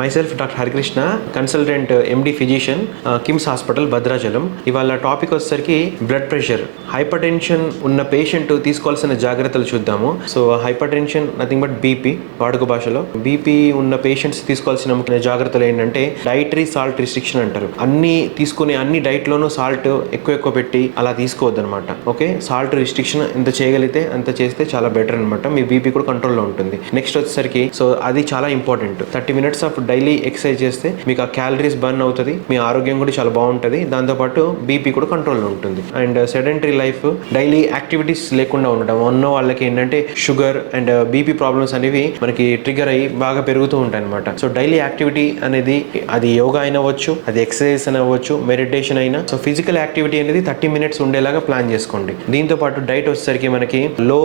Myself doctor Harikrishna, consultant ఎండి physician, KIMS hospital Bhadrachalam. ఇవాళ topic వచ్చేసరికి blood pressure. Hyper tension ఉన్న patient తీసుకోవాల్సిన జాగ్రత్తలు చూద్దాము. So hyper tension nothing but BP, వాడుక భాషలో. బీపీ ఉన్న పేషెంట్స్ తీసుకోవాల్సిన ముఖ్య జాగ్రత్తలు ఏంటంటే డైటరీ సాల్ట్ రిస్ట్రిక్షన్ అంటారు. అన్ని డైట్లోనూ సాల్ట్ ఎక్కువ పెట్టి అలా తీసుకోవద్దు అనమాట. ఓకే, సాల్ట్ రిస్ట్రిక్షన్ ఎంత చేయగలిగితే అంత చేస్తే చాలా బెటర్ అనమాట. మీ బీపీ కూడా కంట్రోల్లో ఉంటుంది. నెక్స్ట్ వచ్చేసరికి సో అది చాలా important. 30 minutes of daily exercise చేస్తే మీకు ఆ క్యాలరీస్ బర్న్ అవుతుంది, మీ ఆరోగ్యం కూడా చాలా బాగుంటుంది, దాంతోపాటు బీపీ కూడా కంట్రోల్లో ఉంటుంది. And sedentary life, daily activities లేకుండా ఉండడం ఉన్న వాళ్ళకి ఏంటంటే షుగర్ అండ్ బీపీ ప్రాబ్లమ్స్ అనేవి మనకి ట్రిగర్ అయ్యి బాగా పెరుగుతూ ఉంటాయి అనమాట. సో డైలీ యాక్టివిటీ అనేది అది యోగా అయినవచ్చు, అది ఎక్సర్సైజ్ అవ్వచ్చు, మెడిటేషన్ అయినా. సో ఫిజికల్ యాక్టివిటీ అనేది 30 minutes ఉండేలాగా ప్లాన్ చేసుకోండి. దీంతో పాటు డైట్ వచ్చేసరికి మనకి లో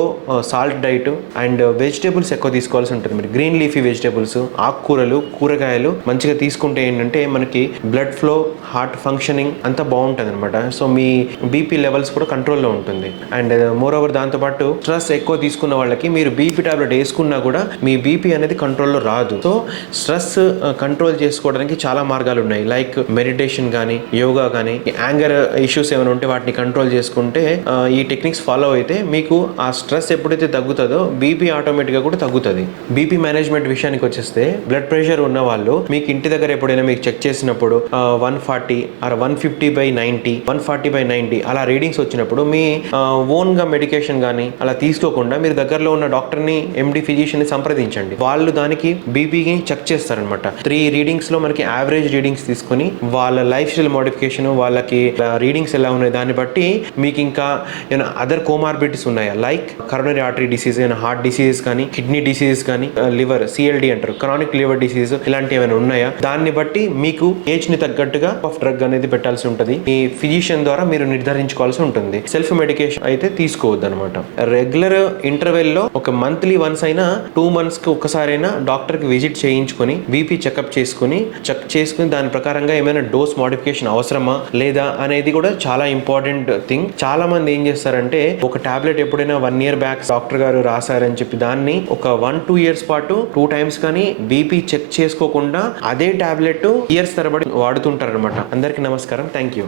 సాల్ట్ డైట్ అండ్ వెజిటేబుల్స్ ఎక్కువ తీసుకోవాల్సి ఉంటుంది. మీరు గ్రీన్ లీఫీ వెజిటేబుల్స్, ఆకుకూరలు, కూరగాయలు మంచిగా తీసుకుంటే ఏంటంటే మనకి బ్లడ్ ఫ్లో, హార్ట్ ఫంక్షనింగ్ అంతా బాగుంటుంది అనమాట. సో మీ బీపీ లెవెల్స్ కూడా కంట్రోల్లో ఉంటుంది. అండ్ మోర్ ఓవర్ దాంతోపాటు స్ట్రెస్ ఎక్కువ తీసుకున్న వాళ్ళకి మీరు బీపీ టాబ్లెట్ వేసుకున్నా కూడా మీ బీపీ అనేది కంట్రోల్లో రాదు. సో స్ట్రెస్ కంట్రోల్ చేసుకోవడానికి చాలా మార్గాలు ఉన్నాయి. లైక్ మెడిటేషన్ కానీ, యోగా కానీ, యాంగర్ ఇష్యూస్ ఏమైనా ఉంటే వాటిని కంట్రోల్ చేసుకుంటే ఈ టెక్నిక్స్ ఫాలో అయితే మీకు ఆ స్ట్రెస్ ఎప్పుడైతే తగ్గుతుందో బీపీ ఆటోమేటిక్గా కూడా తగ్గుతుంది. బీపీ మేనేజ్మెంట్ విషయానికి వచ్చేస్తే బ్లడ్ ప్రెషర్ ఉన్న వాళ్ళు మీకు ఇంటి దగ్గర ఎప్పుడైనా మీకు చెక్ చేసినప్పుడు 140 ఆర్ 150/90, 140/90 అలా రీడింగ్స్ వచ్చినప్పుడు మీ ఓన్గా మెడికేషన్ కానీ అలా తీసుకోకుండా మీరు దగ్గరలో ఉన్న డాక్టర్ని, ఎండి ఫిజిషియన్ని సంప్రదించండి. వాళ్ళు దానికి బీపీని చెక్ చేస్తారనమాట. 3 రీడింగ్స్లో మనకి యావరేజ్ రీడింగ్స్ తీసుకొని వాళ్ళ లైఫ్ స్టైల్ మోడిఫికేషన్, వాళ్ళకి రీడింగ్స్ ఎలా ఉన్నాయి దాన్ని బట్టి మీకు ఇంకా ఏమైనా అదర్ కోమార్బిడిటీస్ ఉన్నాయా, లైక్ కరోనరీ ఆర్టరీ డిసీజ్, ఏమైనా హార్ట్ డిసీజెస్ కానీ, కిడ్నీ డిసీజెస్ కానీ, లివర్ సిఎల్డి అంటారు, క్రానిక్ లివర్ డిసీజ్, ఇలాంటివి ఏమైనా ఉన్నాయా, దాన్ని బట్టి మీకు ఏజ్ ని తగ్గట్టుగా ఆఫ్ డ్రగ్ అనేది పెట్టాల్సి ఉంటుంది. ఈ ఫిజిషియన్ ద్వారా మీరు నిర్ధారించుకోవాల్సి ఉంటుంది. సెల్ఫ్ మెడికేషన్ అయితే తీసుకోవద్దు అనమాట. రెగ్యులర్ ఇంటర్వెల్ లో ఒక మంత్లీ వన్స్ అయినా 2 months కి ఒక్కసారైనా డాక్టర్ కి విజిట్ చేయించుకొని బీపీ చెక్ చేసుకుని దాని ప్రకారంగా ఏమైనా డోస్ మోడిఫికేషన్ అవసరమా లేదా అనేది కూడా చాలా ఇంపార్టెంట్ థింగ్. చాలా మంది ఏం చేస్తారంటే ఒక టాబ్లెట్ ఎప్పుడైనా 1 year బ్యాక్ డాక్టర్ గారు రాశారని చెప్పి దాన్ని ఒక 1-2 years పాటు 2 times కానీ బీపీ చెక్ చేసుకోకుండా అదే టాబ్లెట్ ఇయర్స్ తరబడి వాడుతుంటారు అనమాట. అందరికీ నమస్కారం. Thank you.